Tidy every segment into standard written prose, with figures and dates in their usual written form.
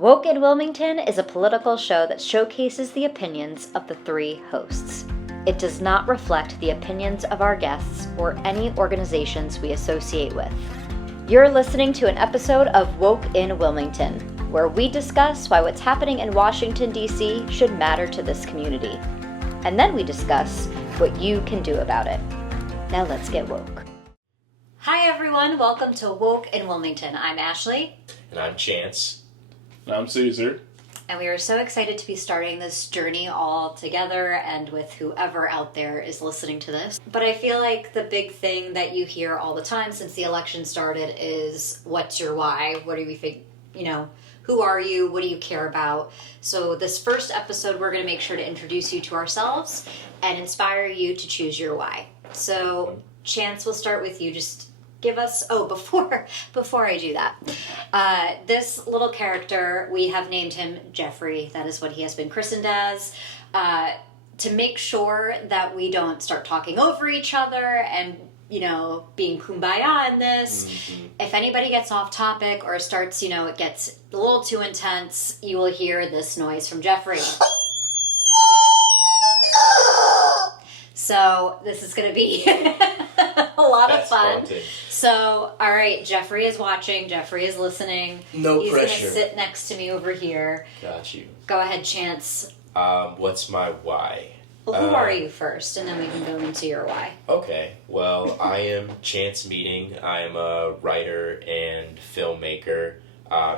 Woke in Wilmington is a political show that showcases the opinions of the three hosts. It does not reflect the opinions of our guests or any organizations we associate with. You're listening to an episode of Woke in Wilmington, where we discuss why what's happening in Washington, D.C. should matter to this community. And then we discuss what you can do about it. Now let's get woke. Hi everyone, welcome to Woke in Wilmington. I'm Ashley. And I'm Chance. And I'm Caesar. And we are so excited to be starting this journey all together and with whoever out there is listening to this. But I feel like the big thing that you hear all the time since the election started is, what's your why? What do we think, who are you? What do you care about? So this first episode, we're going to make sure to introduce you to ourselves and inspire you to choose your why. So Chance, we'll start with you. Just give us, before I do that, this little character, we have named him Jeffrey. That is what he has been christened as, to make sure that we don't start talking over each other and, being kumbaya in this. Mm-hmm. If anybody gets off topic or starts, it gets a little too intense, you will hear this noise from Jeffrey. So this is going to be a lot of fun. Haunting. So, all right, Jeffrey is watching. Jeffrey is listening. No He's pressure. He's going to sit next to me over here. Got you. Go ahead, Chance. What's my why? Well, who are you first, and then we can go into your why. Okay. Well, I am Chance Meeting. I am a writer and filmmaker.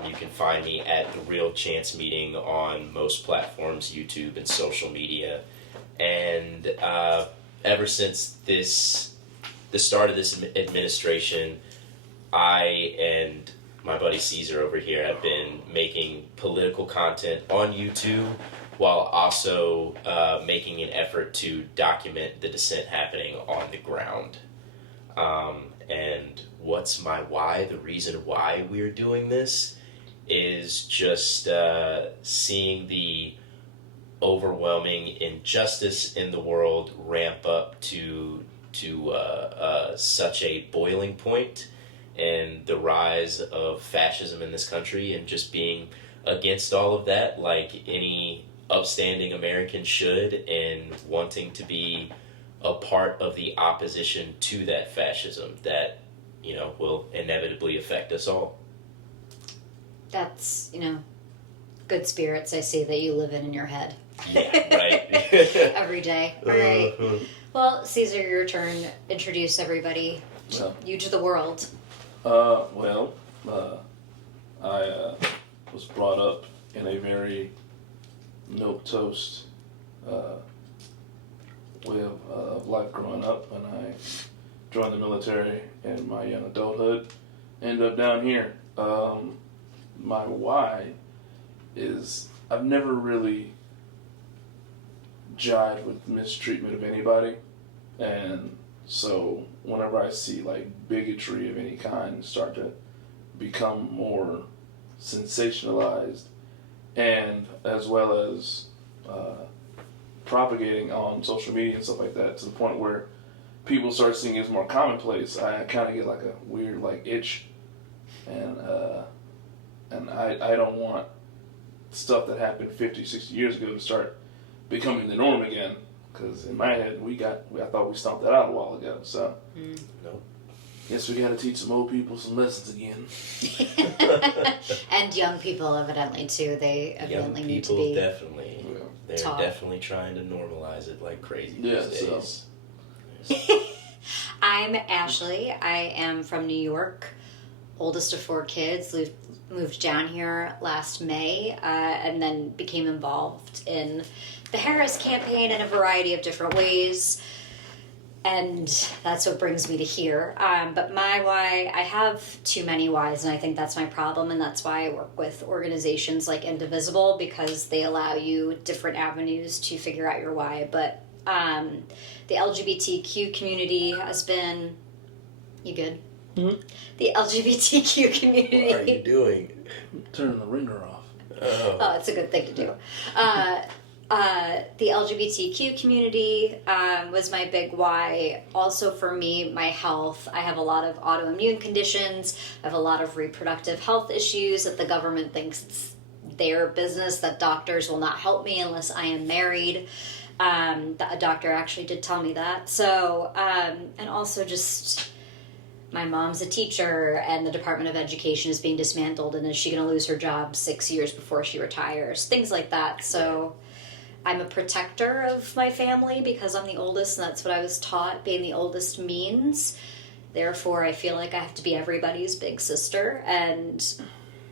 You can find me at The Real Chance Meeting on most platforms, YouTube and social media. And ever since the start of this administration, I and my buddy Caesar over here have been making political content on YouTube while also making an effort to document the dissent happening on the ground. And what's my why? The reason why we're doing this is just seeing the overwhelming injustice in the world ramp up to such a boiling point, and the rise of fascism in this country, and just being against all of that like any upstanding American should, and wanting to be a part of the opposition to that fascism that will inevitably affect us all. That's good spirits I see that you live in your head. Yeah, right. Every day. All right. Well, Caesar, your turn. Introduce everybody, you to the world. I was brought up in a very milquetoast way of life growing up, and I joined the military in my young adulthood. Ended up down here. My why is I've never really jive with mistreatment of anybody, and so whenever I see like bigotry of any kind start to become more sensationalized, and as well as propagating on social media and stuff like that, to the point where people start seeing it as more commonplace, I kind of get like a weird like itch, and I don't want stuff that happened 50, 60 years ago to start becoming the norm again, because in my head I thought we stomped that out a while ago. So No. Guess we got to teach some old people some lessons again. And young people evidently too. They evidently need to be definitely. They're taught. Definitely trying to normalize it like crazy these days. I'm Ashley. I am from New York, oldest of 4 kids. Moved down here last May, and then became involved in the Harris campaign in a variety of different ways, and that's what brings me to here. But my why, I have too many whys, and I think that's my problem, and that's why I work with organizations like Indivisible, because they allow you different avenues to figure out your why. But the LGBTQ community has been... You good? Mm-hmm. The LGBTQ community... What are you doing? Turning the ringer off. Oh, it's a good thing to do. The LGBTQ community was my big why. Also for me, my health. I have a lot of autoimmune conditions. I have a lot of reproductive health issues that the government thinks it's their business that doctors will not help me unless I am married. A doctor actually did tell me that. So, and also just my mom's a teacher and the Department of Education is being dismantled, and is she going to lose her job 6 years before she retires? Things like that. So I'm a protector of my family because I'm the oldest, and that's what I was taught being the oldest means. Therefore, I feel like I have to be everybody's big sister, and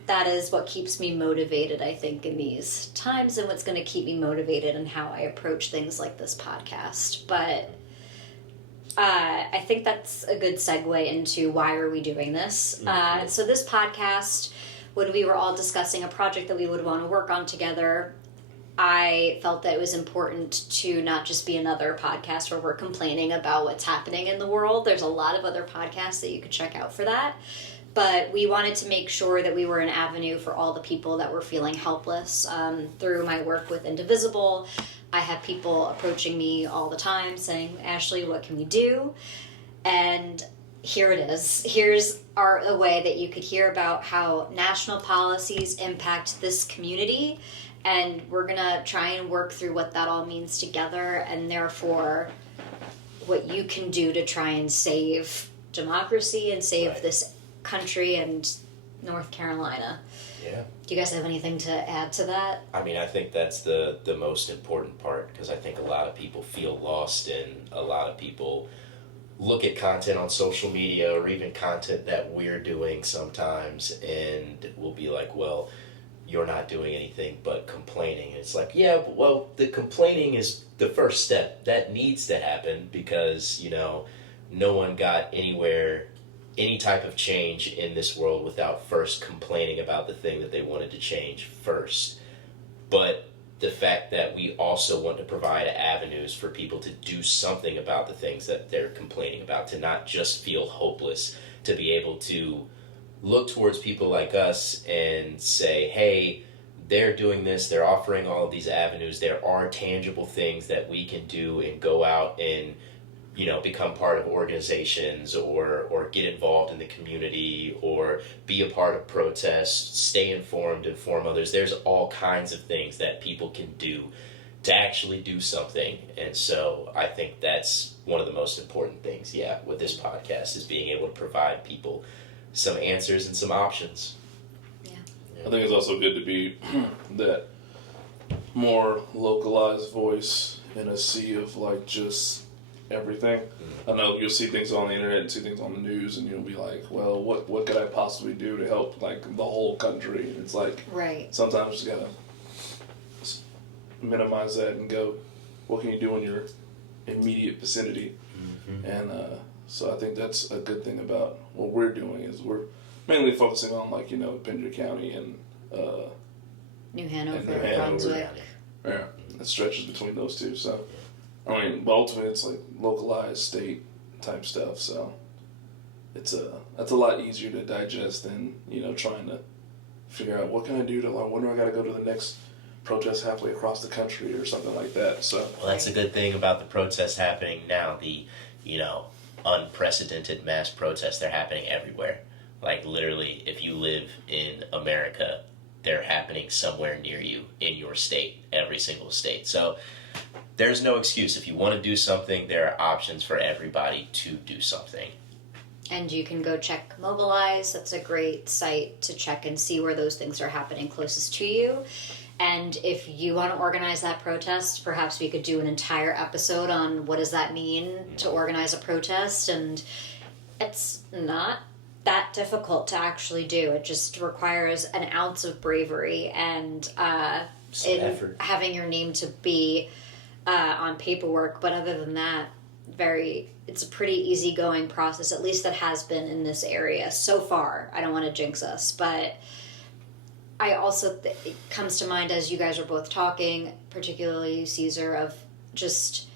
that is what keeps me motivated, I think, in these times, and what's going to keep me motivated in how I approach things like this podcast. But I think that's a good segue into why are we doing this. So this podcast, when we were all discussing a project that we would want to work on together, I felt that it was important to not just be another podcast where we're complaining about what's happening in the world. There's a lot of other podcasts that you could check out for that. But we wanted to make sure that we were an avenue for all the people that were feeling helpless. Through my work with Indivisible, I have people approaching me all the time saying, Ashley, what can we do? And here it is. Here's a way that you could hear about how national policies impact this community. And we're going to try and work through what that all means together, and therefore what you can do to try and save democracy and save this country and North Carolina. Yeah. Do you guys have anything to add to that? I mean, I think that's the most important part, because I think a lot of people feel lost, and a lot of people look at content on social media or even content that we're doing sometimes and will be like, well, you're not doing anything but complaining. And it's like, yeah, well, the complaining is the first step. That needs to happen because, no one got anywhere, any type of change in this world without first complaining about the thing that they wanted to change first. But the fact that we also want to provide avenues for people to do something about the things that they're complaining about, to not just feel hopeless, to be able to look towards people like us and say, hey, they're doing this, they're offering all of these avenues, there are tangible things that we can do, and go out and become part of organizations or get involved in the community or be a part of protests, stay informed, inform others. There's all kinds of things that people can do to actually do something. And so I think that's one of the most important things, with this podcast, is being able to provide people some answers and some options. Yeah. I think it's also good to be that more localized voice in a sea of just everything. I know you'll see things on the internet and see things on the news, and you'll be like, well, what could I possibly do to help the whole country? And it's like, right. Sometimes you gotta minimize that and go, what can you do in your immediate vicinity? Mm-hmm. And so I think that's a good thing about what we're doing, is we're mainly focusing on Pender County and New Hanover, and Brunswick. Yeah, it stretches between those two. So I mean, but ultimately it's localized state type stuff. So that's a lot easier to digest than trying to figure out what can I do to when do I got to go to the next protest halfway across the country or something like that. So well, that's a good thing about the protests happening now. The unprecedented mass protests, they're happening everywhere. Literally, if you live in America, they're happening somewhere near you in your state, every single state. So there's no excuse. If you want to do something, there are options for everybody to do something. And you can go check Mobilize. That's a great site to check and see where those things are happening closest to you. And if you want to organize that protest, perhaps we could do an entire episode on what does that mean to organize a protest. And it's not that difficult to actually do. It just requires an ounce of bravery and effort. Having your name to be on paperwork. But other than that, it's a pretty easygoing process, at least that has been in this area so far. I don't want to jinx us, but I also, it comes to mind as you guys are both talking, particularly you, Caesar, of just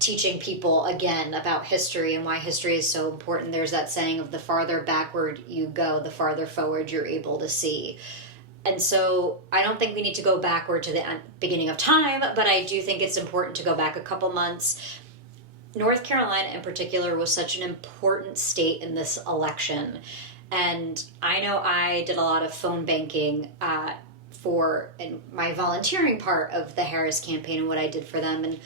teaching people again about history and why history is so important. There's that saying of the farther backward you go, the farther forward you're able to see. And so I don't think we need to go backward to the beginning of time, but I do think it's important to go back a couple months. North Carolina in particular was such an important state in this election. And I know I did a lot of phone banking in my volunteering part of the Harris campaign and what I did for them, and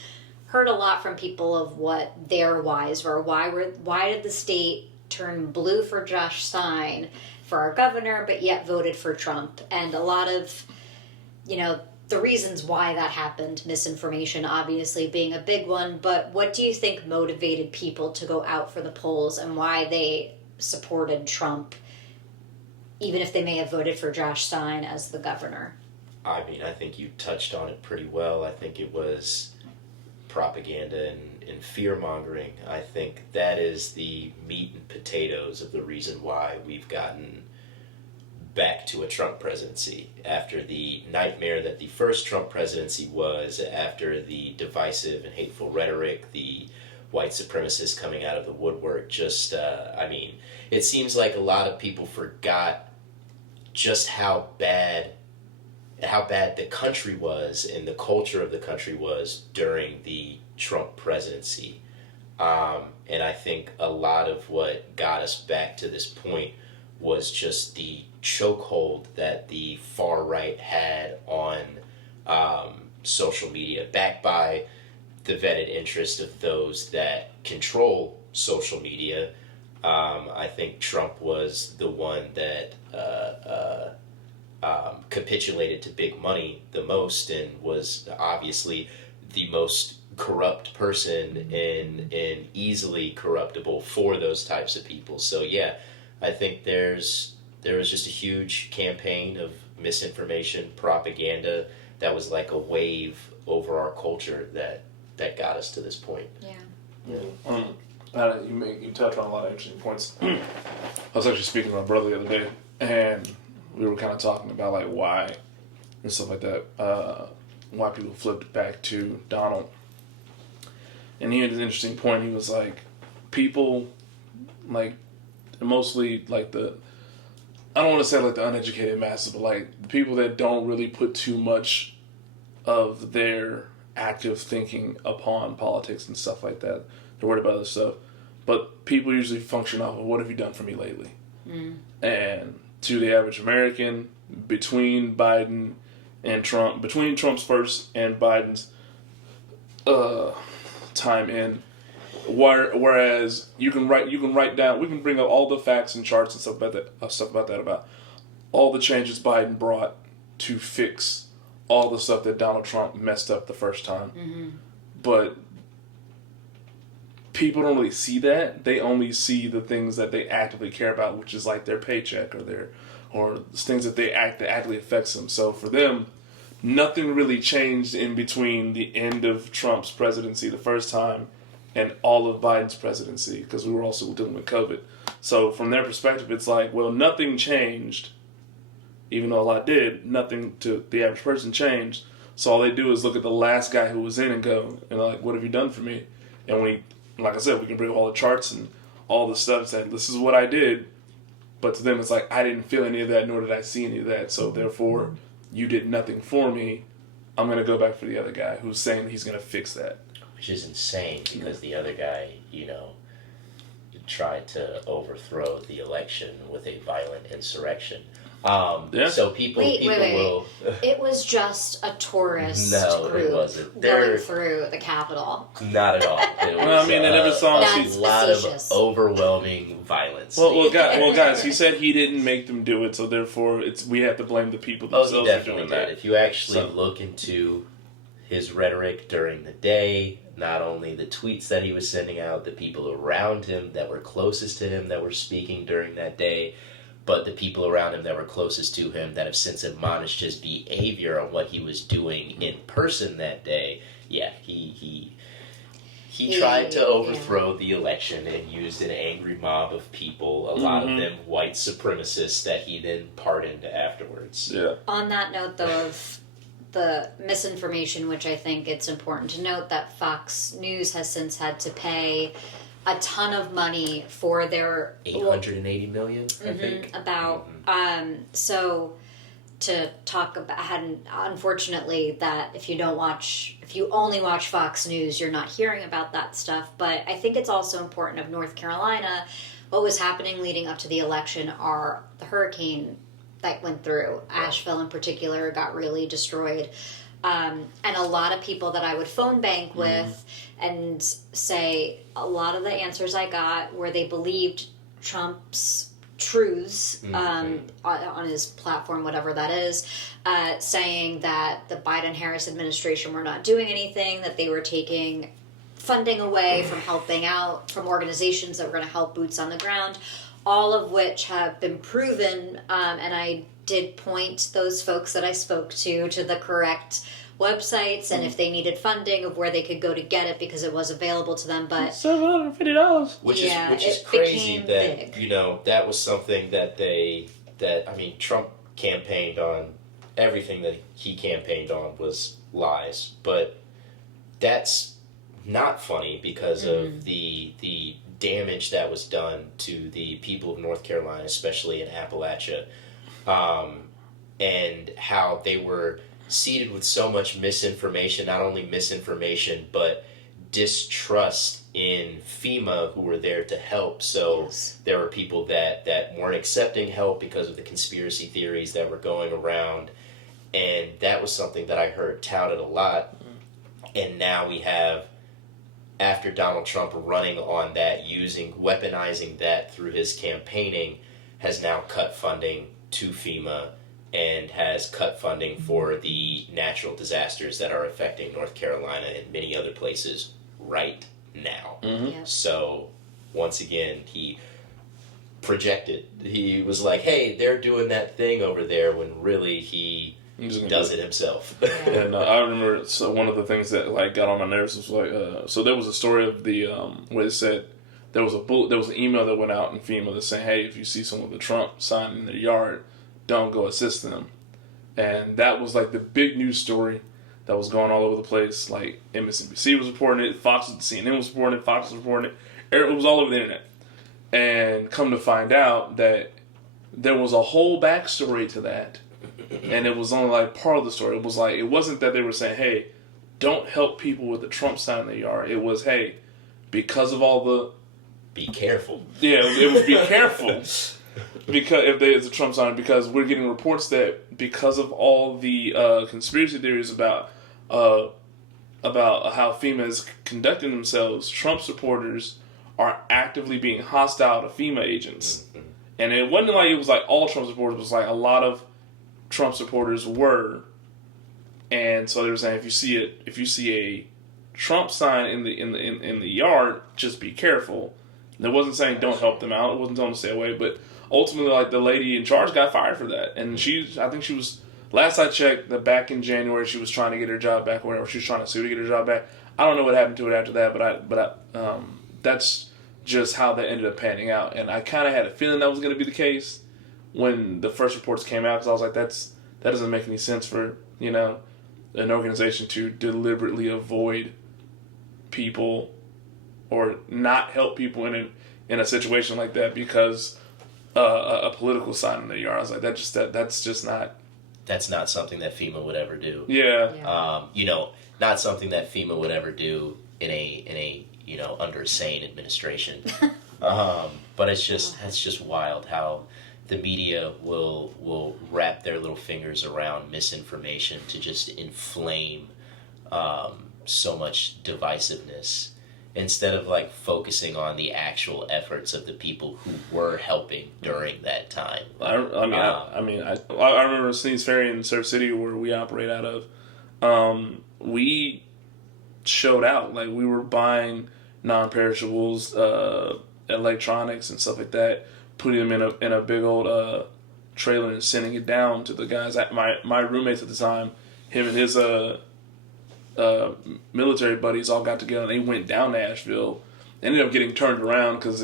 heard a lot from people of what their whys were. Why did the state turn blue for Josh Stein for our governor, but yet voted for Trump? And a lot of, the reasons why that happened, misinformation obviously being a big one, but what do you think motivated people to go out for the polls and why they supported Trump, even if they may have voted for Josh Stein as the governor? I mean, I think you touched on it pretty well. I think it was propaganda and fear-mongering. I think that is the meat and potatoes of the reason why we've gotten back to a Trump presidency after the nightmare that the first Trump presidency was, after the divisive and hateful rhetoric, the white supremacists coming out of the woodwork. It seems like a lot of people forgot just how bad the country was and the culture of the country was during the Trump presidency. And I think a lot of what got us back to this point was just the chokehold that the far right had on social media, backed by the vetted interest of those that control social media. I think Trump was the one that capitulated to big money the most, and was obviously the most corrupt person and easily corruptible for those types of people. So yeah, I think there was just a huge campaign of misinformation, propaganda that was like a wave over our culture that got us to this point. Yeah. You touch on a lot of interesting points. I was actually speaking to my brother the other day, and we were kind of talking about like why and stuff like that, why people flipped back to Donald. And he had an interesting point. He was like, people, like, mostly like I don't want to say like the uneducated masses, but like the people that don't really put too much of their active thinking upon politics and stuff like that. They're worried about other stuff. But people usually function off of, what have you done for me lately? And to the average American, between Biden and Trump, between Trump's first and Biden's time in, whereas you can write down, we can bring up all the facts and charts and stuff about that about all the changes Biden brought to fix all the stuff that Donald Trump messed up the first time. But people don't really see that. They only see the things that they actively care about, which is like their paycheck or things that actively affects them. So for them, nothing really changed in between the end of Trump's presidency the first time and all of Biden's presidency, because we were also dealing with COVID. So from their perspective, it's like, well, nothing changed, even though a lot did. Nothing to the average person changed. So all they do is look at the last guy who was in and go, and like, what have you done for me? And like I said, we can bring up all the charts and all the stuff saying, this is what I did. But to them, it's like, I didn't feel any of that, nor did I see any of that. So therefore, you did nothing for me. I'm going to go back for the other guy who's saying he's going to fix that. Which is insane, because the other guy, tried to overthrow the election with a violent insurrection. So people will... It was just a tourist group it wasn't. Going through the Capitol. Not at all. It was, I never saw a lot of overwhelming violence. Well, guys, he said he didn't make them do it, so therefore we have to blame the people themselves for doing that. If you actually look into his rhetoric during the day, not only the tweets that he was sending out, the people around him that were closest to him that were speaking during that day, but the people around him that were closest to him that have since admonished his behavior on what he was doing in person that day, he tried to overthrow the election and used an angry mob of people, a lot of them white supremacists, that he then pardoned afterwards. Yeah. On that note, though, of the misinformation, which I think it's important to note that Fox News has since had to pay a ton of money for their... $880 million, I think. So to talk about, unfortunately, that if you only watch Fox News, you're not hearing about that stuff. But I think it's also important of North Carolina, what was happening leading up to the election are the hurricane that went through. Asheville in particular got really destroyed. And a lot of people that I would phone bank with and say, a lot of the answers I got were they believed Trump's truths on his platform, whatever that is, saying that the Biden-Harris administration were not doing anything, that they were taking funding away from helping out from organizations that were going to help boots on the ground, all of which have been proven, and I did point those folks that I spoke to the correct websites and if they needed funding of where they could go to get it because it was available to them. But $750, which is crazy that big. That was something that Trump campaigned on. Everything that he campaigned on was lies, but that's not funny because of the damage that was done to the people of North Carolina, especially in Appalachia, and how they were seeded with so much misinformation, not only misinformation, but distrust in FEMA who were there to help. So there were people that weren't accepting help because of the conspiracy theories that were going around. And that was something that I heard touted a lot. And now we have, after Donald Trump running on that, weaponizing that through his campaigning, has now cut funding to FEMA and has cut funding for the natural disasters that are affecting North Carolina and many other places right now. Yep. So, once again, he projected. He was like, hey, they're doing that thing over there, when really he does it himself. And I remember one of the things that got on my nerves was so there was a story of the where it said there was an email that went out in FEMA that saying, hey, if you see someone with a Trump sign in their yard, don't go assist them. And that was the big news story that was going all over the place. MSNBC was reporting it, CNN was reporting it, Fox was reporting it. It was all over the internet. And come to find out that there was a whole backstory to that. And it was only part of the story. It was it wasn't that they were saying, hey, don't help people with the Trump sign in their yard. It was, hey, because of all the... Be careful. Yeah, it was be careful. Because if there's a Trump sign, because we're getting reports that because of all the conspiracy theories about how FEMA is conducting themselves, Trump supporters are actively being hostile to FEMA agents. Mm-hmm. And it wasn't it was all Trump supporters. It was a lot of Trump supporters were. And so they were saying, if you see a Trump sign in the yard, just be careful. And it wasn't saying don't help them out. It wasn't telling them to stay away, but ultimately, the lady in charge got fired for that. And I think she was, last I checked, that back in January, she was trying to get her job back, or whatever. She was trying to sue to get her job back. I don't know what happened to it after that, but that's just how that ended up panning out. And I kind of had a feeling that was going to be the case when the first reports came out, because I was like, that doesn't make any sense for, an organization to deliberately avoid people or not help people in a situation like that because a political sign in their yard. I was like, that's just not... That's not something that FEMA would ever do. Yeah. Not something that FEMA would ever do in a under a sane administration. But it's just wild how the media will wrap their little fingers around misinformation to just inflame so much divisiveness, instead of focusing on the actual efforts of the people who were helping during that time. I remember Sneeze Ferry in Surf City, where we operate out of. We showed out. We were buying non-perishables, electronics and stuff like that, putting them in a big old trailer and sending it down to the guys. My roommates at the time, him and his military buddies all got together and they went down to Asheville. Ended up getting turned around because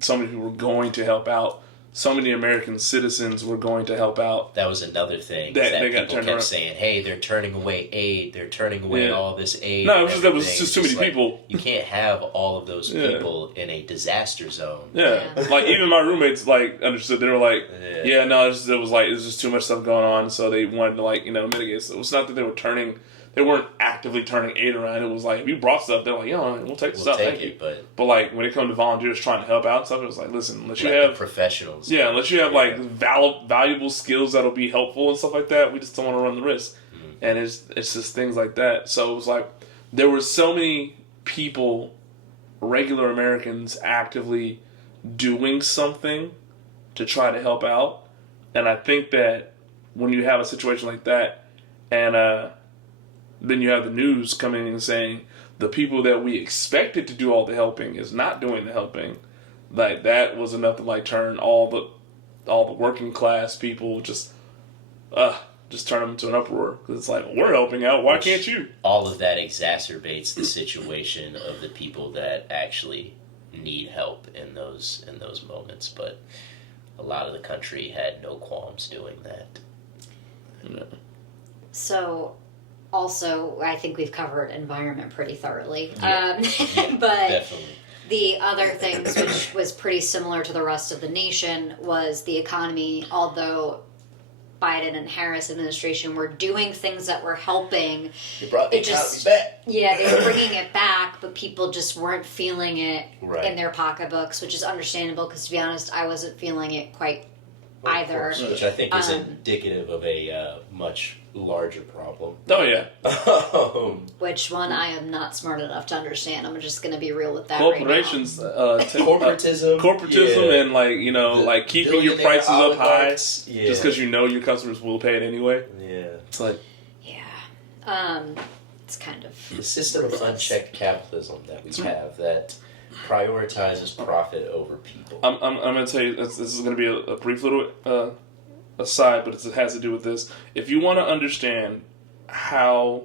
so many people were going to help out. So many American citizens were going to help out. That was another thing that people kept saying, hey, they're turning away aid, they're turning away all this aid. No, it was just too many people. You can't have all of those people in a disaster zone. Yeah. Even my roommates understood. They were like, it was just too much stuff going on, so they wanted to mitigate. So it's not that they were turning they weren't actively turning aid around. It was like, if you brought stuff, they're like, we'll take the stuff, thank you. But like, when it comes to volunteers trying to help out and stuff, it was like, listen, unless you have professionals. Yeah, unless you have like valuable skills that'll be helpful and stuff like that, we just don't want to run the risk. And it's just things like that. So it was like, there were so many people, regular Americans, actively doing something to try to help out. And I think that when you have a situation like that, and then you have the news coming in and saying the people that we expected to do all the helping is not doing the helping, like that was enough to like turn all the working class people just turn them into an uproar, because it's like, well, we're helping out, why can't you? All of that exacerbates the situation of the people that actually need help in those moments. But a lot of the country had no qualms doing that. No. So, also, I think we've covered environment pretty thoroughly. But Definitely. the other things, which was pretty similar to the rest of the nation, was the economy. Although Biden and Harris administration were doing things that were helping, You brought the economy back. Yeah, they were bringing it back, but people just weren't feeling it Right. in their pocketbooks, which is understandable, because to be honest, I wasn't feeling it quite either. Which I think is indicative of a much larger problem. Oh yeah, Which one I am not smart enough to understand. I'm just going to be real with that. corporations, corporatism, and like keeping your prices up high, just because your customers will pay it anyway. Yeah, it's like it's kind of the system of unchecked capitalism that we have that prioritizes profit over people. I'm going to tell you, this is going to be a brief little aside, but it has to do with this. If you want to understand how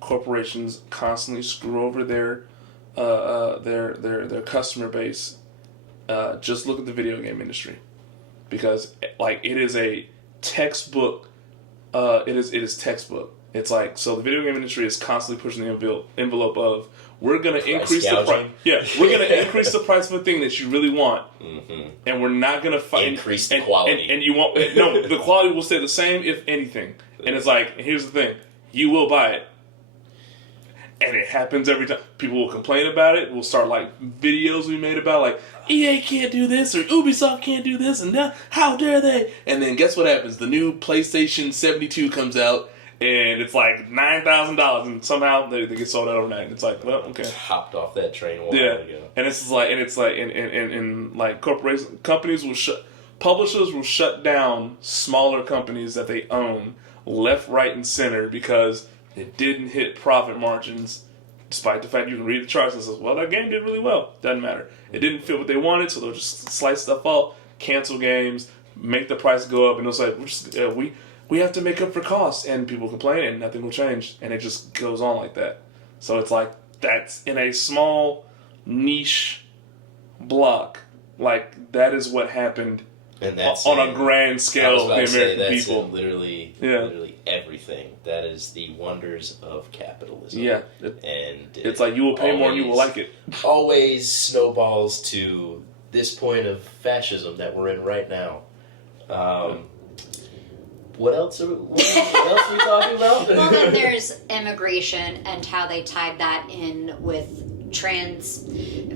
corporations constantly screw over their customer base, just look at the video game industry, because like it is a textbook. It is textbook. It's like, so the video game industry is constantly pushing the envelope of, we're going to increase the price. Yeah, we're going to increase the price of a thing that you really want, and we're not going to fight increase the quality. And you won't. No, the quality will stay the same, if anything. And it's like, here's the thing: you will buy it, and it happens every time. People will complain about it. We'll start like videos we made about like, EA can't do this or Ubisoft can't do this, and now how dare they? And then guess what happens? The new PlayStation 72 comes out. And it's like $9,000, and somehow they get sold out overnight. And it's like, well, okay. Hopped off that train a while ago. And it's like, companies will publishers will shut down smaller companies that they own left, right, and center because it didn't hit profit margins, despite the fact you can read the charts and says, well, that game did really well. Doesn't matter. It didn't fit what they wanted, so they'll just slice stuff off, cancel games, make the price go up, and they'll say, we have to make up for costs, and people complain, and nothing will change, and it just goes on like that. So it's like, that's in a small niche block, like that is what happened, and that's on a grand scale of the American people. Literally everything. That is the wonders of capitalism. Yeah, and it's like, you will pay more and you will like it. Always snowballs to this point of fascism that we're in right now. What else are we talking about? Well, then there's immigration and how they tied that in with trans.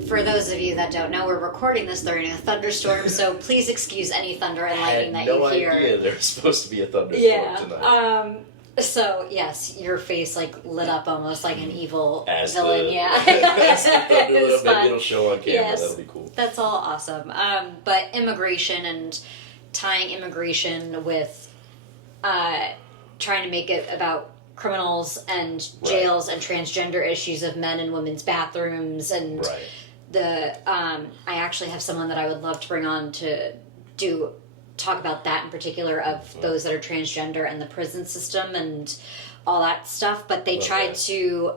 For those of you that don't know, we're recording this during a thunderstorm, so please excuse any thunder and lightning that you hear. I had no idea there's supposed to be a thunderstorm tonight. So, yes, your face lit up almost like an evil as villain. As the thunder lit up, maybe it'll show on camera. Yes, that'll be cool. That's all awesome. But immigration and tying immigration with trying to make it about criminals and jails and transgender issues of men and women's bathrooms and I actually have someone that I would love to bring on to talk about that in particular, of those that are transgender and the prison system and all that stuff. But they tried to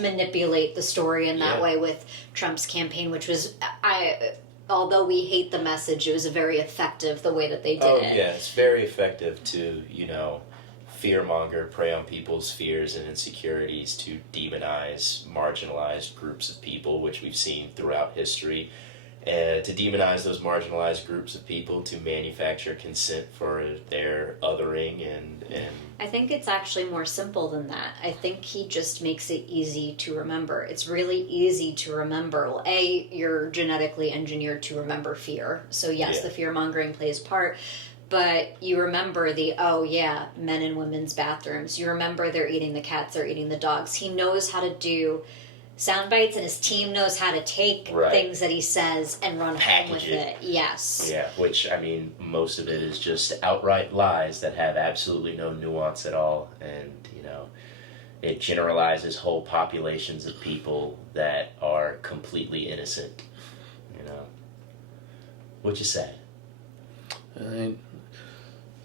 manipulate the story in that way with Trump's campaign, which was although we hate the message, it was very effective the way that they did it. Yeah, it's very effective to, fearmonger, prey on people's fears and insecurities, to demonize marginalized groups of people, which we've seen throughout history. to demonize those marginalized groups of people, to manufacture consent for their othering, and I think it's actually more simple than that. I think he just makes it easy to remember. It's really easy to remember. Well, you're genetically engineered to remember fear. So yes, the fear mongering plays part. But you remember men and women's bathrooms. You remember they're eating the cats, they're eating the dogs. He knows how to do sound bites, and his team knows how to take things that he says and run home with it. Yes. Yeah, which, I mean, most of it is just outright lies that have absolutely no nuance at all. And, it generalizes whole populations of people that are completely innocent, which is sad.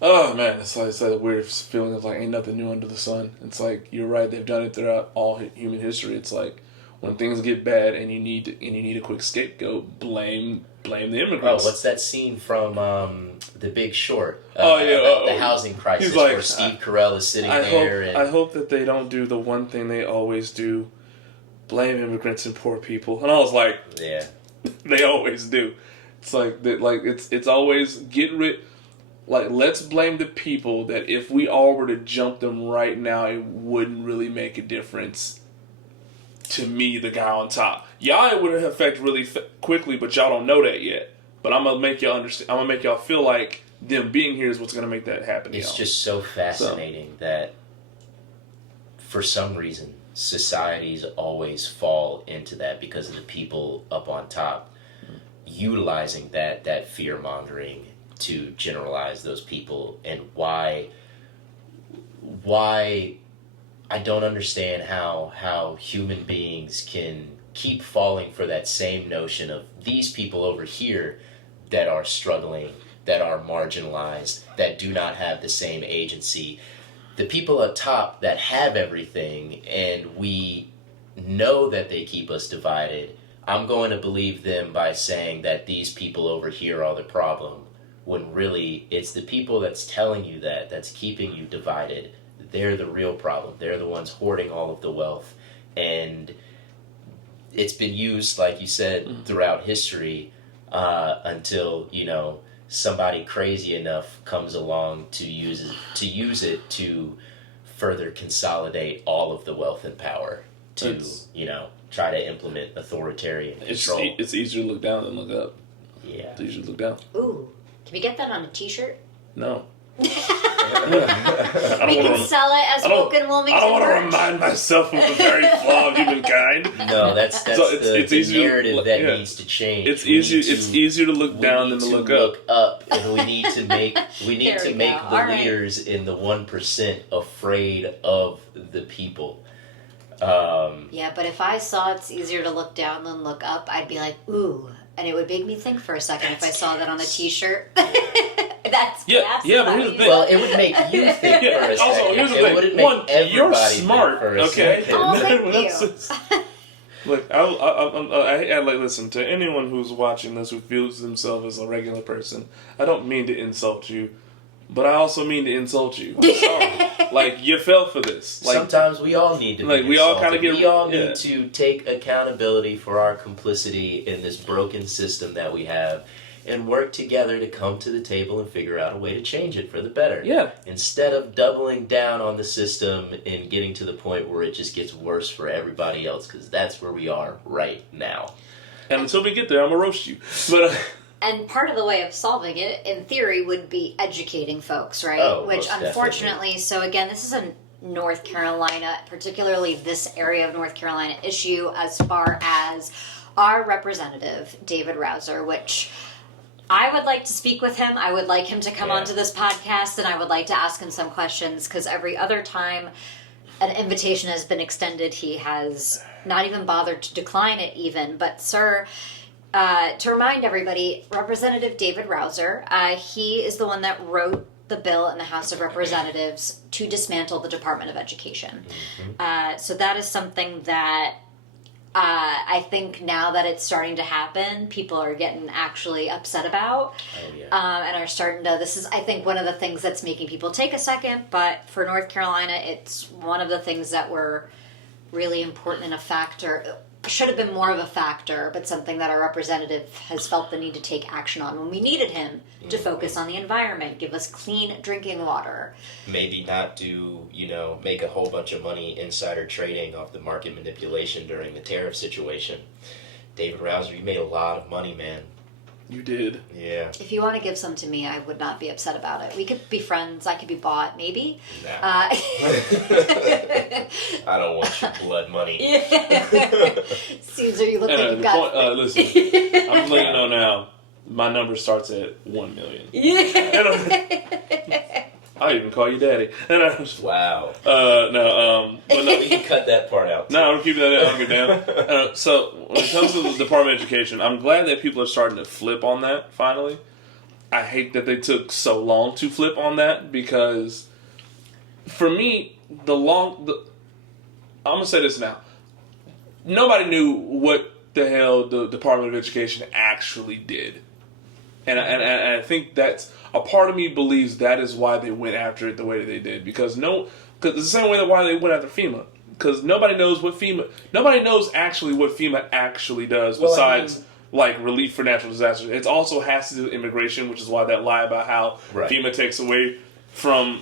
Oh man, it's like that weird feeling of like ain't nothing new under the sun. It's like you're right; they've done it throughout all human history. It's like when things get bad and you need a quick scapegoat, blame the immigrants. Oh, what's that scene from The Big Short? The housing crisis, where Steve Carell is sitting there. I hope that they don't do the one thing they always do: blame immigrants and poor people. And I was like, yeah, they always do. It's like that. Like it's always get rid. Like, let's blame the people that if we all were to jump them right now, it wouldn't really make a difference to me, the guy on top. Y'all, it would affect really quickly, but y'all don't know that yet. But I'm going to make y'all understand. I'm going to make y'all feel like them being here is what's going to make that happen. It's just so fascinating that for some reason, societies always fall into that because of the people up on top utilizing that fear-mongering to generalize those people, and why I don't understand how human beings can keep falling for that same notion of these people over here that are struggling, that are marginalized, that do not have the same agency. The people up top that have everything, and we know that they keep us divided, I'm going to believe them by saying that these people over here are the problem, when really it's the people that's telling you that's keeping you divided. They're the real problem. They're the ones hoarding all of the wealth. And it's been used, like you said, throughout history until, somebody crazy enough comes along to use it to further consolidate all of the wealth and power to, try to implement authoritarian control. It's easier to look down than look up. Yeah. It's easier to look down. Ooh. Can we get that on a t-shirt? No. We can sell it as Woken Wilmington. I don't want to merch. remind myself of the very flaw of humankind. No, that's so the narrative that needs to change. It's easier to look down than to look up, and we need to make the All leaders in the 1% afraid of the people. Yeah, but if I saw it's easier to look down than look up, I'd be like, ooh. And it would make me think for a second if I saw that on a t-shirt. That's yeah, but here's the thing. Well, it would make you think for a second. Also, here's the thing. It wouldn't make you're smart, think for a okay? second. Oh, thank you. Look, I listen to anyone who's watching this who feels themselves as a regular person. I don't mean to insult you, but I also mean to insult you. I'm sorry. Like, you fell for this. Like, sometimes we all need to be we all kind of get. We all need to take accountability for our complicity in this broken system that we have, and work together to come to the table and figure out a way to change it for the better. Yeah. Instead of doubling down on the system and getting to the point where it just gets worse for everybody else, because that's where we are right now. And until we get there, I'm gonna roast you. But. And part of the way of solving it, in theory, would be educating folks, right? Oh, which, most unfortunately, definitely. So again, this is a North Carolina, particularly this area of North Carolina issue as far as our representative, David Rouser, which I would like to speak with him. I would like him to come onto this podcast, and I would like to ask him some questions, because every other time an invitation has been extended, he has not even bothered to decline it even. But, sir... to remind everybody, Representative David Rouser, he is the one that wrote the bill in the House of Representatives to dismantle the Department of Education. So that is something that I think now that it's starting to happen, people are getting actually upset about. Oh, yeah. And are starting to, this is, I think, one of the things that's making people take a second, but for North Carolina, it's one of the things that were really important and a factor. should have been more of a factor, but something that our representative has felt the need to take action on when we needed him to focus on the environment, give us clean drinking water. Maybe not do, make a whole bunch of money insider trading off the market manipulation during the tariff situation. David Rouser, you made a lot of money, man. You did. Yeah. If you want to give some to me, I would not be upset about it. We could be friends. I could be bought, maybe. Nah. I don't want your blood money. Caesar, you look like you've got... listen, I'm just letting you know now, my number starts at $1 million. I'll even call you daddy. Wow. But no, You can cut that part out. No, I'm keeping that in. I don't give a damn. So, when it comes to the Department of Education, I'm glad that people are starting to flip on that, finally. I hate that they took so long to flip on that, because for me, I'm going to say this now. Nobody knew what the hell the Department of Education actually did. And I think that's... A part of me believes that is why they went after it the way that they did. Because it's the same way that why they went after FEMA. Because nobody knows actually what FEMA actually does, besides relief for natural disasters. It also has to do with immigration, which is why that lie about how FEMA takes away from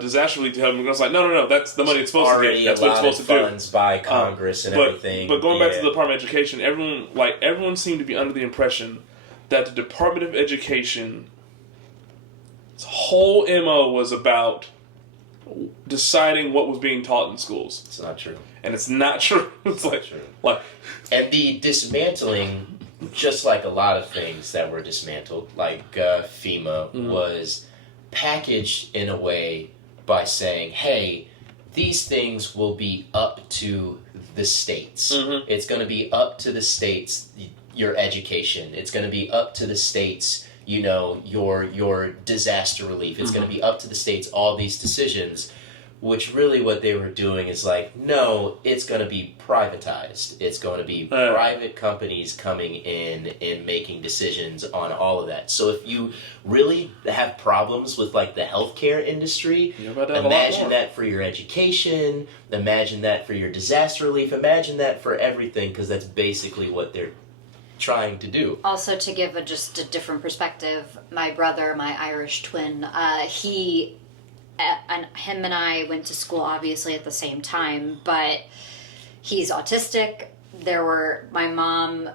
disaster relief to help immigrants. No, that's the money it's supposed to get. That's what it's supposed to do. Funds by Congress and everything. But going back to the Department of Education, everyone seemed to be under the impression that the Department of Education... Its whole MO was about deciding what was being taught in schools. It's not true. And it's not true. It's not true. And the dismantling, just like a lot of things that were dismantled, like FEMA, was packaged in a way by saying, hey, these things will be up to the states. It's going to be up to the states, your education. It's going to be up to the states, your disaster relief. It's going to be up to the states, all these decisions, which really what they were doing is no, it's going to be privatized. It's going to be private companies coming in and making decisions on all of that. So if you really have problems with the healthcare industry, imagine that for your education, imagine that for your disaster relief, imagine that for everything, because that's basically what they're trying to do. Also, to give just a different perspective, my brother, my Irish twin, him and I went to school obviously at the same time, but he's autistic. My mom,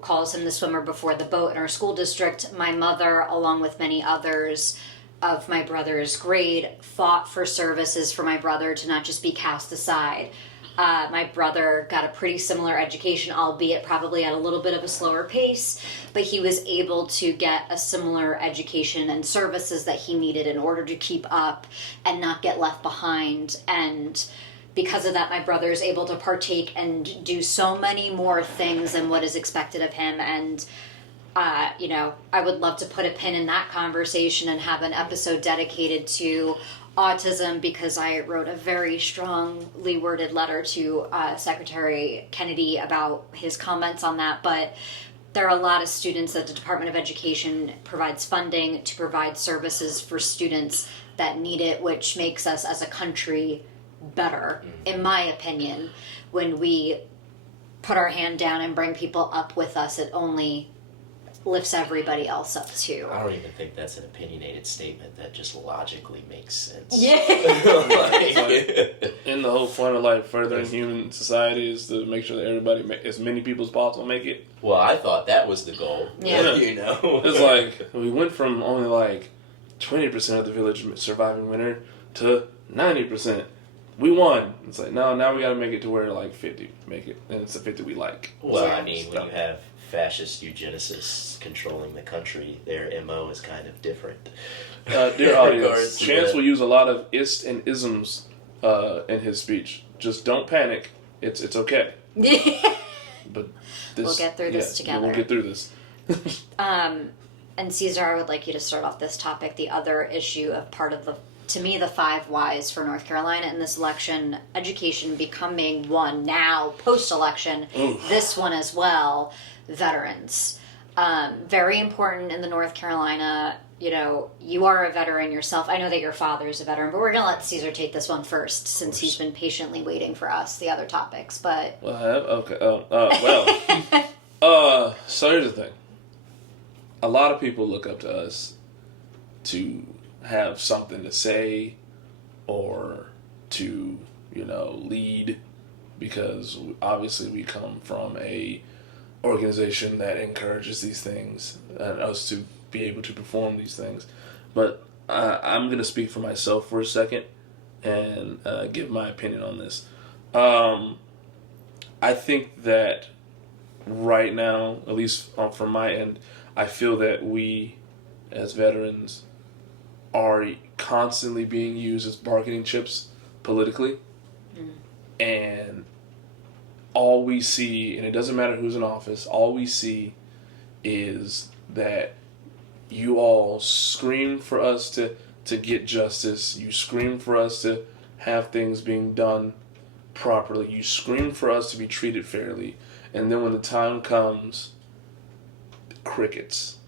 calls him the swimmer before the boat in our school district. My mother, along with many others of my brother's grade, fought for services for my brother to not just be cast aside. My brother got a pretty similar education, albeit probably at a little bit of a slower pace, but he was able to get a similar education and services that he needed in order to keep up and not get left behind. And because of that, my brother is able to partake and do so many more things than what is expected of him. And I would love to put a pin in that conversation and have an episode dedicated to autism, because I wrote a very strongly worded letter to Secretary Kennedy about his comments on that. But there are a lot of students that the Department of Education provides funding to provide services for students that need it, which makes us as a country better, in my opinion. When we put our hand down and bring people up with us, it only lifts everybody else up too. I don't even think that's an opinionated statement. That just logically makes sense. Yeah. In the whole point of furthering human society is to make sure that as many people as possible make it. Well, I thought that was the goal. Yeah. It's we went from only 20% of the village surviving winter to 90%. We won. It's no, now we got to make it to where 50 make it, and it's the 50 we like. Well, when you have fascist eugenicists controlling the country, their MO is kind of different. Dear audience, Chance will use a lot of ist and isms in his speech. Just don't panic. It's okay. But we'll get through this together. We'll get through this. And Caesar, I would like you to start off this topic. The other issue of to me, the 5 whys for North Carolina in this election, education becoming one now, post-election, this one as well, veterans. Very important in the North Carolina, you are a veteran yourself. I know that your father is a veteran, but we're going to let Caesar take this one first since he's been patiently waiting for us, the other topics. But okay. So here's the thing. A lot of people look up to us to have something to say or to, lead, because obviously we come from a organization that encourages these things and us to be able to perform these things. But I'm going to speak for myself for a second and give my opinion on this. I think that right now, at least from my end, I feel that we, as veterans, are constantly being used as bargaining chips politically. And all we see, and it doesn't matter who's in office, all we see is that you all scream for us to get justice. You scream for us to have things being done properly. You scream for us to be treated fairly. And then when the time comes, crickets.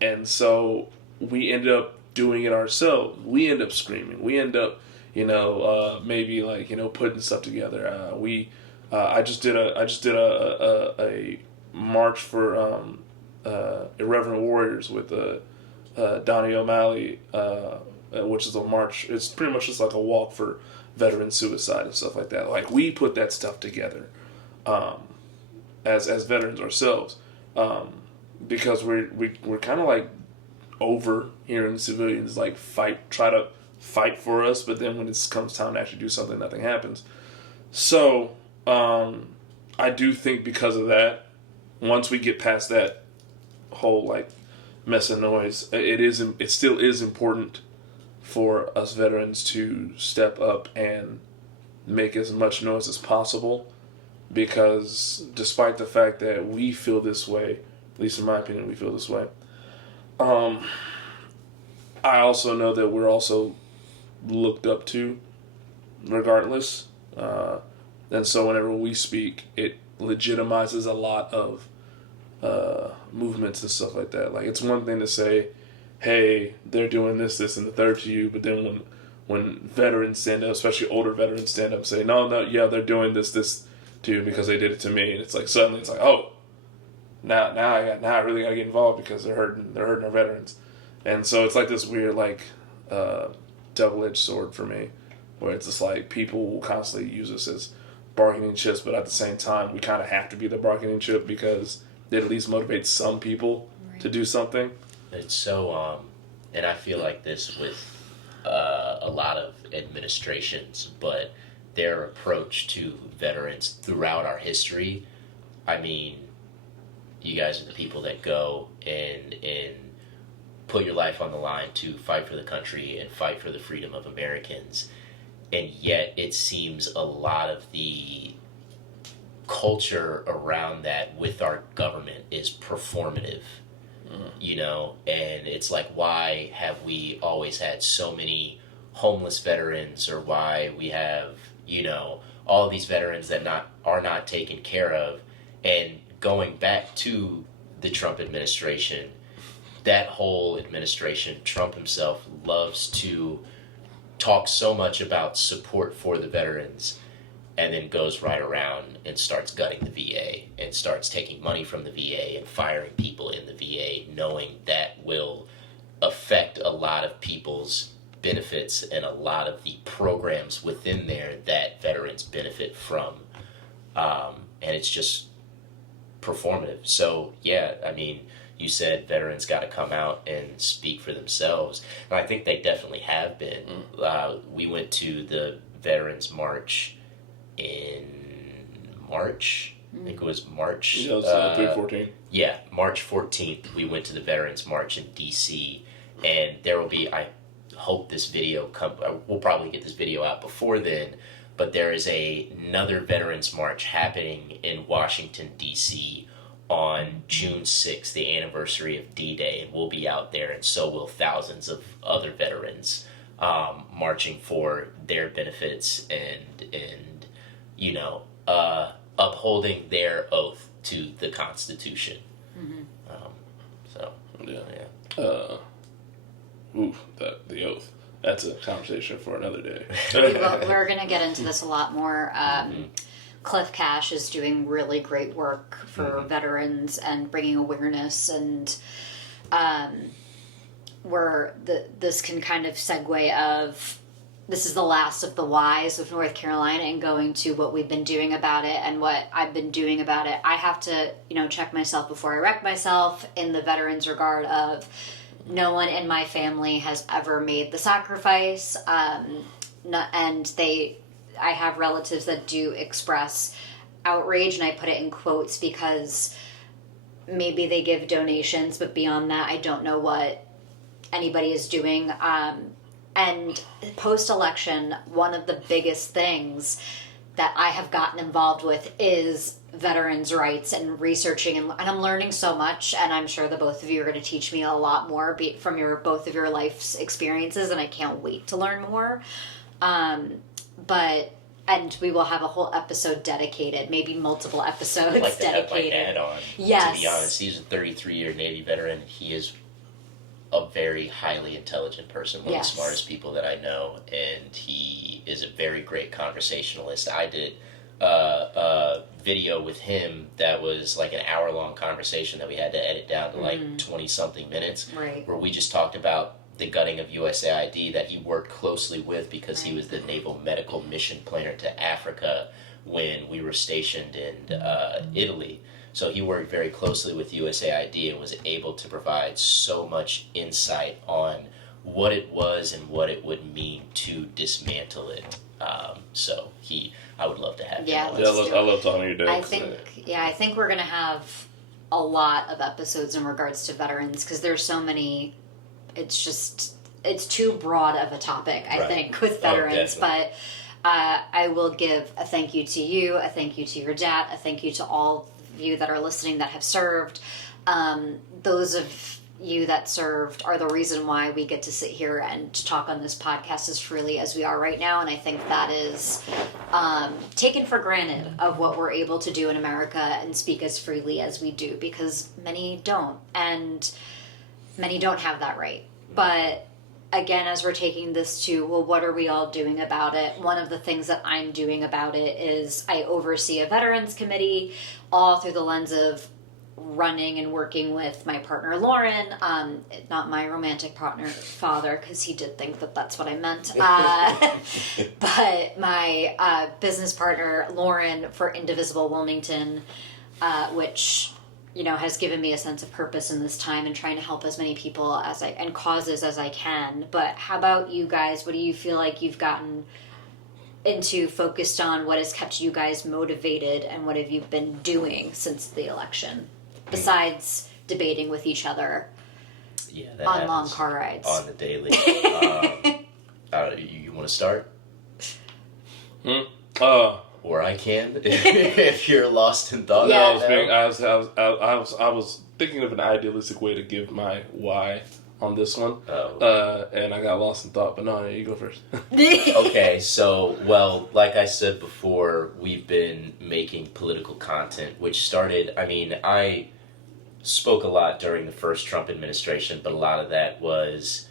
And so we end up doing it ourselves. We end up screaming. We end up, maybe putting stuff together. I just did a march for Irreverent Warriors with Donnie O'Malley, which is a march. It's pretty much just like a walk for veteran suicide and stuff like that. Like, we put that stuff together as veterans ourselves, because we're kind of like over hearing civilians try to fight for us, but then when it comes time to actually do something, nothing happens. So I do think because of that, once we get past that whole mess of noise, it still is important for us veterans to step up and make as much noise as possible, because despite the fact that we feel this way, at least in my opinion, we feel this way, I also know that we're also looked up to regardless. And so whenever we speak, it legitimizes a lot of movements and stuff like that. Like, it's one thing to say, hey, they're doing this, and the third to you, but then when veterans stand up, especially older veterans stand up and say, no, yeah, they're doing this to you because they did it to me, and it's like suddenly it's like, oh, now I really gotta get involved because they're hurting our veterans. And so it's like this weird double-edged sword for me, where it's just like people will constantly use us as bargaining chips, but at the same time we kind of have to be the bargaining chip because it at least motivates some people to do something. It's so and I feel like this with a lot of administrations, but their approach to veterans throughout our history, I mean, you guys are the people that go and put your life on the line to fight for the country and fight for the freedom of Americans. And yet it seems a lot of the culture around that with our government is performative, and it's like, why have we always had so many homeless veterans, or why we have, all these veterans that are not taken care of? And going back to the Trump administration, that whole administration, Trump himself loves to talk so much about support for the veterans, and then goes right around and starts gutting the VA and starts taking money from the VA and firing people in the VA, knowing that will affect a lot of people's benefits and a lot of the programs within there that veterans benefit from. And it's just performative. So, yeah, I mean, you said veterans got to come out and speak for themselves. And I think they definitely have been. We went to the Veterans March in March. I think it was March. Yeah, it was 3/14. Yeah, March 14th. We went to the Veterans March in D.C. And there will be, I hope this video we'll probably get this video out before then, but there is another Veterans March happening in Washington, D.C. on June 6th, the anniversary of D-Day, and we'll be out there, and so will thousands of other veterans marching for their benefits and upholding their oath to the Constitution. Mm-hmm. the oath. That's a conversation for another day. We're going to get into this a lot more. Cliff Cash is doing really great work for veterans and bringing awareness, and this can kind of segue of, this is the last of the whys of North Carolina and going to what we've been doing about it and what I've been doing about it. I have to, check myself before I wreck myself in the veterans regard of no one in my family has ever made the sacrifice. I have relatives that do express outrage, and I put it in quotes because maybe they give donations, but beyond that, I don't know what anybody is doing. And post-election, one of the biggest things that I have gotten involved with is veterans' rights and researching, and I'm learning so much, and I'm sure the both of you are going to teach me a lot more from both of your life's experiences, and I can't wait to learn more. And we will have a whole episode dedicated, maybe multiple episodes I'd like to dedicated. have my dad on. Yes. To be honest, he's a 33-year Navy veteran. He is a very highly intelligent person, one of the smartest people that I know, and he is a very great conversationalist. I did a video with him that was like an hour-long conversation that we had to edit down to like 20-something minutes, where we just talked about the gutting of USAID that he worked closely with because he was the naval medical mission planner to Africa when we were stationed in Italy. So he worked very closely with USAID and was able to provide so much insight on what it was and what it would mean to dismantle it. I would love to have him on. I love talking to your dad. I think we're going to have a lot of episodes in regards to veterans because there's so many. It's too broad of a topic, I think, with veterans. But I will give a thank you to you, a thank you to your dad, a thank you to all of you that are listening that have served. Those of you that served are the reason why we get to sit here and talk on this podcast as freely as we are right now. And I think that is taken for granted of what we're able to do in America and speak as freely as we do, because many don't. And many don't have that right. But again, as we're taking this to, well, what are we all doing about it? One of the things that I'm doing about it is I oversee a veterans committee all through the lens of running and working with my partner, Lauren, not my romantic partner, father, because he did think that that's what I meant. But my business partner, Lauren, for Indivisible Wilmington, which has given me a sense of purpose in this time and trying to help as many people and causes as I can. But how about you guys? What do you feel like you've gotten into, focused on? What has kept you guys motivated, and what have you been doing since the election, besides debating with each other on long car rides? On the daily. You want to start? Or I can, if you're lost in thought. Yeah, I was thinking of an idealistic way to give my why on this one, and I got lost in thought. But no, you go first. Okay, so like I said before, we've been making political content, which started. I mean, I spoke a lot during the first Trump administration, but a lot of that was,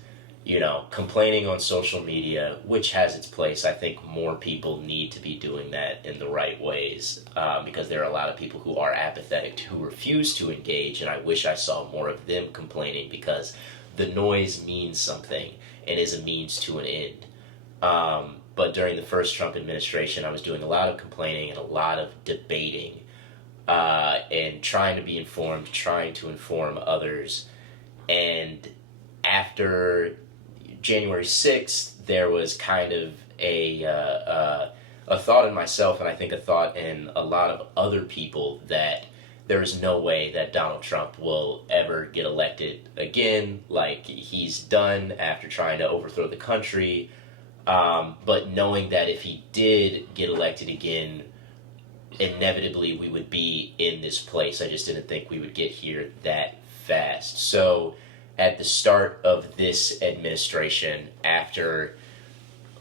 complaining on social media, which has its place. I think more people need to be doing that in the right ways, because there are a lot of people who are apathetic, who refuse to engage, and I wish I saw more of them complaining, because the noise means something and is a means to an end. But during the first Trump administration, I was doing a lot of complaining and a lot of debating, and trying to be informed, trying to inform others. And after January 6th, there was kind of a thought in myself, and I think a thought in a lot of other people, that there is no way that Donald Trump will ever get elected again. Like, he's done after trying to overthrow the country. But knowing that if he did get elected again, inevitably we would be in this place. I just didn't think we would get here that fast. So at the start of this administration, after,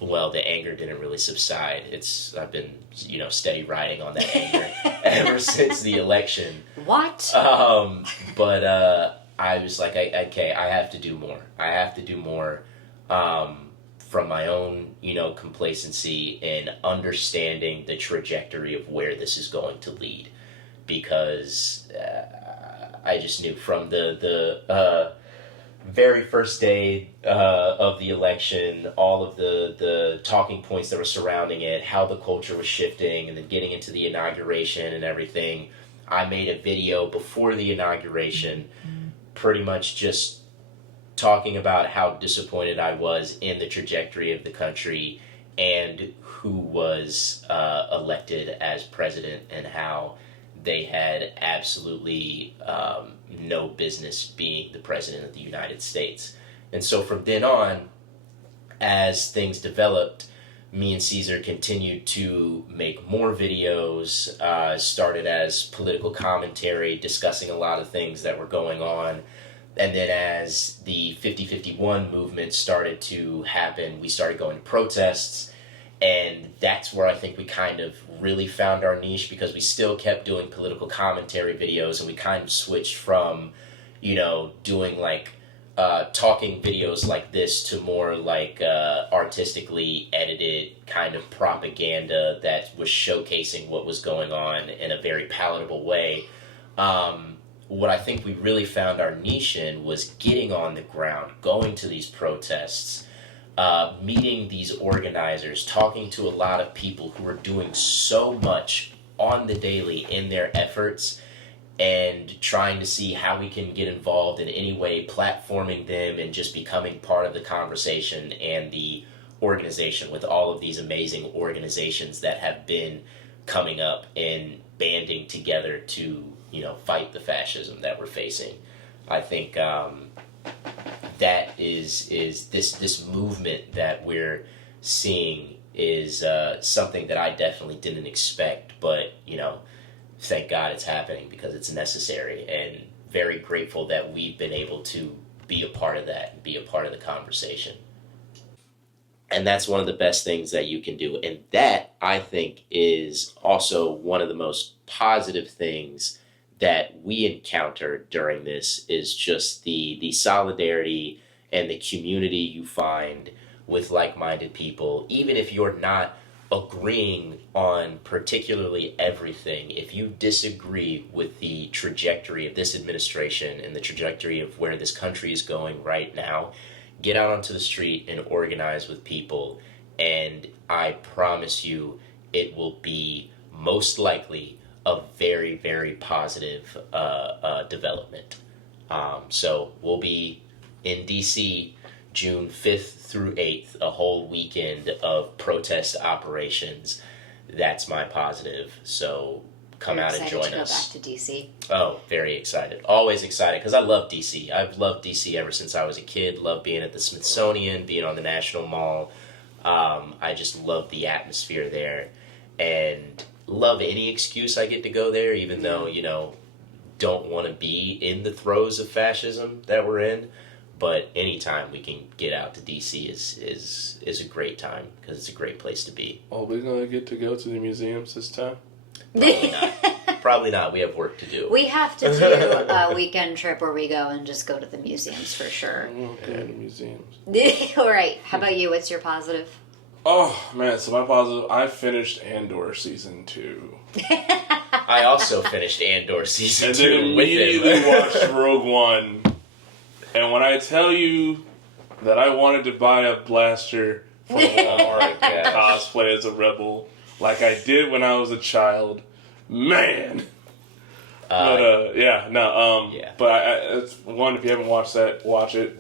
the anger didn't really subside. I've been, steady riding on that anger ever since the election. What? But I was like, okay, I have to do more. I have to do more from my own, complacency and understanding the trajectory of where this is going to lead. Because I just knew from the very first day of the election, all of the talking points that were surrounding it, how the culture was shifting, and then getting into the inauguration and everything. I made a video before the inauguration, pretty much just talking about how disappointed I was in the trajectory of the country and who was elected as president, and how they had absolutely no business being the president of the United States. And so from then on, as things developed, me and Caesar continued to make more videos, started as political commentary, discussing a lot of things that were going on. And then as the 50-51 movement started to happen, we started going to protests. And that's where I think we kind of really found our niche, because we still kept doing political commentary videos, and we kind of switched from, doing like talking videos like this to more like artistically edited kind of propaganda that was showcasing what was going on in a very palatable way. What I think we really found our niche in was getting on the ground, going to these protests, meeting these organizers, talking to a lot of people who are doing so much on the daily in their efforts, and trying to see how we can get involved in any way, platforming them and just becoming part of the conversation and the organization with all of these amazing organizations that have been coming up and banding together to, fight the fascism that we're facing. I think that is this movement that we're seeing is something that I definitely didn't expect, but thank God it's happening, because it's necessary, and very grateful that we've been able to be a part of that and be a part of the conversation. And that's one of the best things that you can do. And that, I think, is also one of the most positive things that we encounter during this, is just the solidarity and the community you find with like-minded people. Even if you're not agreeing on particularly everything, if you disagree with the trajectory of this administration and the trajectory of where this country is going right now, get out onto the street and organize with people, and I promise you it will be most likely a very, very positive development. So we'll be in DC June 5th through 8th, a whole weekend of protest operations. That's my positive. So come out and join us. To go back to DC. Oh, very excited. Always excited, because I love DC. I've loved DC ever since I was a kid. Love being at the Smithsonian, being on the National Mall. I just love the atmosphere there, and love any excuse I get to go there, even though, don't want to be in the throes of fascism that we're in. But anytime we can get out to DC is a great time, because it's a great place to be. Are we going to get to go to the museums this time? Probably not. Probably not. We have work to do. We have to do a weekend trip where we go and just go to the museums for sure. I won't go to the museums. All right. How about you? What's your positive? Oh, man. So my positive, I finished Andor Season 2. I also finished Andor Season 2 and then immediately watched Rogue One. And when I tell you that I wanted to buy a blaster for Walmart and cosplay as a rebel, like I did when I was a child, man. But it's one. If you haven't watched that, watch it.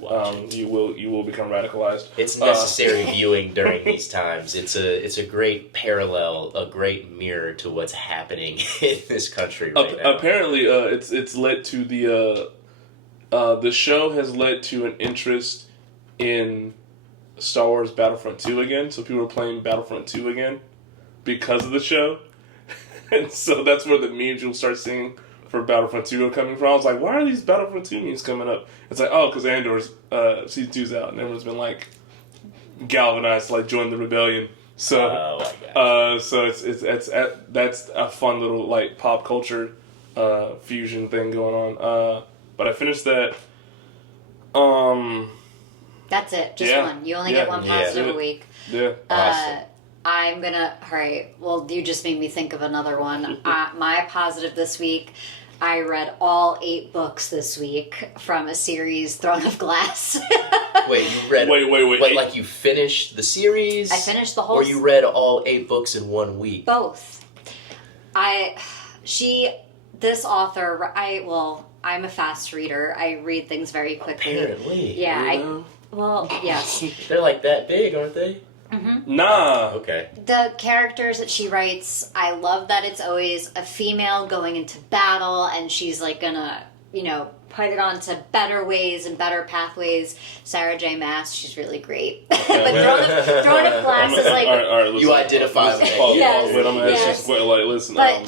You will become radicalized. It's necessary viewing during these times. It's a great parallel, a great mirror to what's happening in this country right now. Apparently, it's led to the show has led to an interest in Star Wars Battlefront 2 again. So people are playing Battlefront 2 again because of the show. And so that's where the memes you'll start seeing for Battlefront 2 are coming from. I was like, why are these Battlefront 2 memes coming up? It's like, because Andor's Season 2's out, and everyone's been like galvanized to like join the rebellion. So, so it's that's a fun little like pop culture fusion thing going on. But I finished that. That's it. Just Yeah. one. You only Yeah. get one Yeah. positive a week. Yeah. Awesome. I'm gonna. All right. Well, you just made me think of another one. My positive this week. I read all 8 books this week from a series, Throne of Glass. Wait, you read? Wait. Wait, like you finished the series? I finished the whole. Or you read all 8 books in 1 week? Both. This author. I'm a fast reader. I read things very quickly. Apparently. Yeah. Yes. They're like that big, aren't they? Mm-hmm. Nah. Okay. The characters that she writes, I love that it's always a female going into battle, and she's like gonna, put it on to better ways and better pathways. Sarah J. Maas, she's really great. But Throne of Glass is like... All right, listen, You identify with it. Yes, Wait, I'm gonna ask you yes. listen. But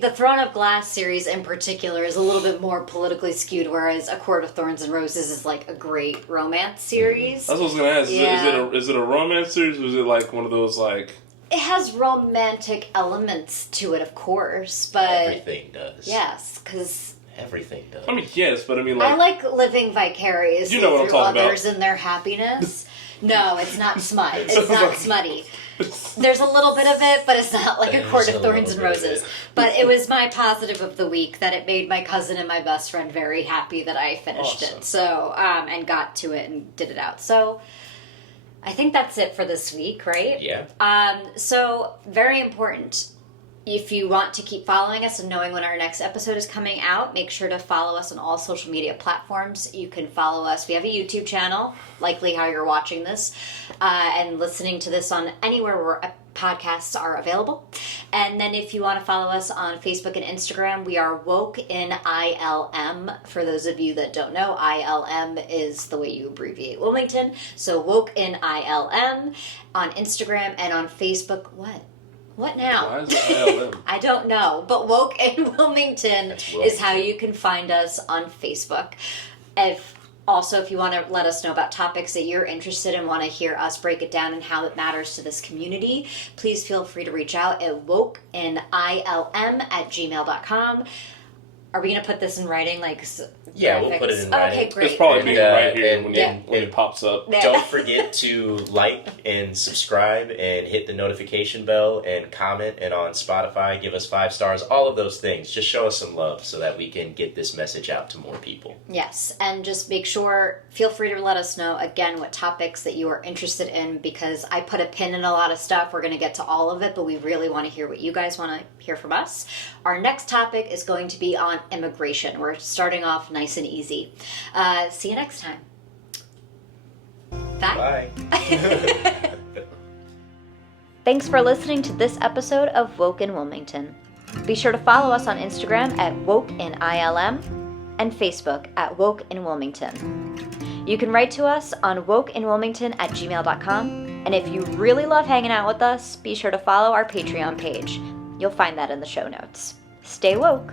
the Throne of Glass series in particular is a little bit more politically skewed, whereas A Court of Thorns and Roses is like a great romance series. That's what I was gonna ask. Yeah. Is it a romance series, or is it like one of those like? It has romantic elements to it, of course, but... Everything does. Yes, because... Everything does. I mean, yes, but I mean, like, I like living vicariously You know what I'm through talking others and their happiness. No, it's not smut. It's not smutty. There's a little bit of it, but it's not like A There's Court a of Thorns and little bit of Roses. it. But it was my positive of the week that it made my cousin and my best friend very happy that I finished Awesome. it. So, and got to it and did it out. So, I think that's it for this week, right? Yeah. So, very important. If you want to keep following us and knowing when our next episode is coming out, make sure to follow us on all social media platforms. You can follow us. We have a YouTube channel, likely how you're watching this, and listening to this on anywhere where podcasts are available. And then if you want to follow us on Facebook and Instagram, we are Woke in ILM. For those of you that don't know, ILM is the way you abbreviate Wilmington. So Woke in ILM on Instagram and on Facebook. What now? why is it ILM? I don't know, but Woke in Wilmington That's is how Wilmington. you can find us on Facebook. If you want to let us know about topics that you're interested in, want to hear us break it down and how it matters to this community, please feel free to reach out at wokeninilm@gmail.com. Are we going to put this in writing? Yeah, we'll put it in writing. Okay, great. It's probably being right here and- when yeah. it pops up. Yeah. Don't forget to like and subscribe and hit the notification bell and comment, and on Spotify give us 5 stars, all of those things. Just show us some love so that we can get this message out to more people. Yes, and just feel free to let us know, again, what topics that you are interested in, because I put a pin in a lot of stuff. We're going to get to all of it, but we really want to hear what you guys want to hear from us. Our next topic is going to be on immigration. We're starting off nice and easy. See you next time. Bye. Bye. Thanks for listening to this episode of Woke in Wilmington. Be sure to follow us on Instagram at WokeInILM and Facebook at Woke in Wilmington. You can write to us on wokeinwilmington@gmail.com, and if you really love hanging out with us, be sure to follow our Patreon page. You'll find that in the show notes. Stay woke!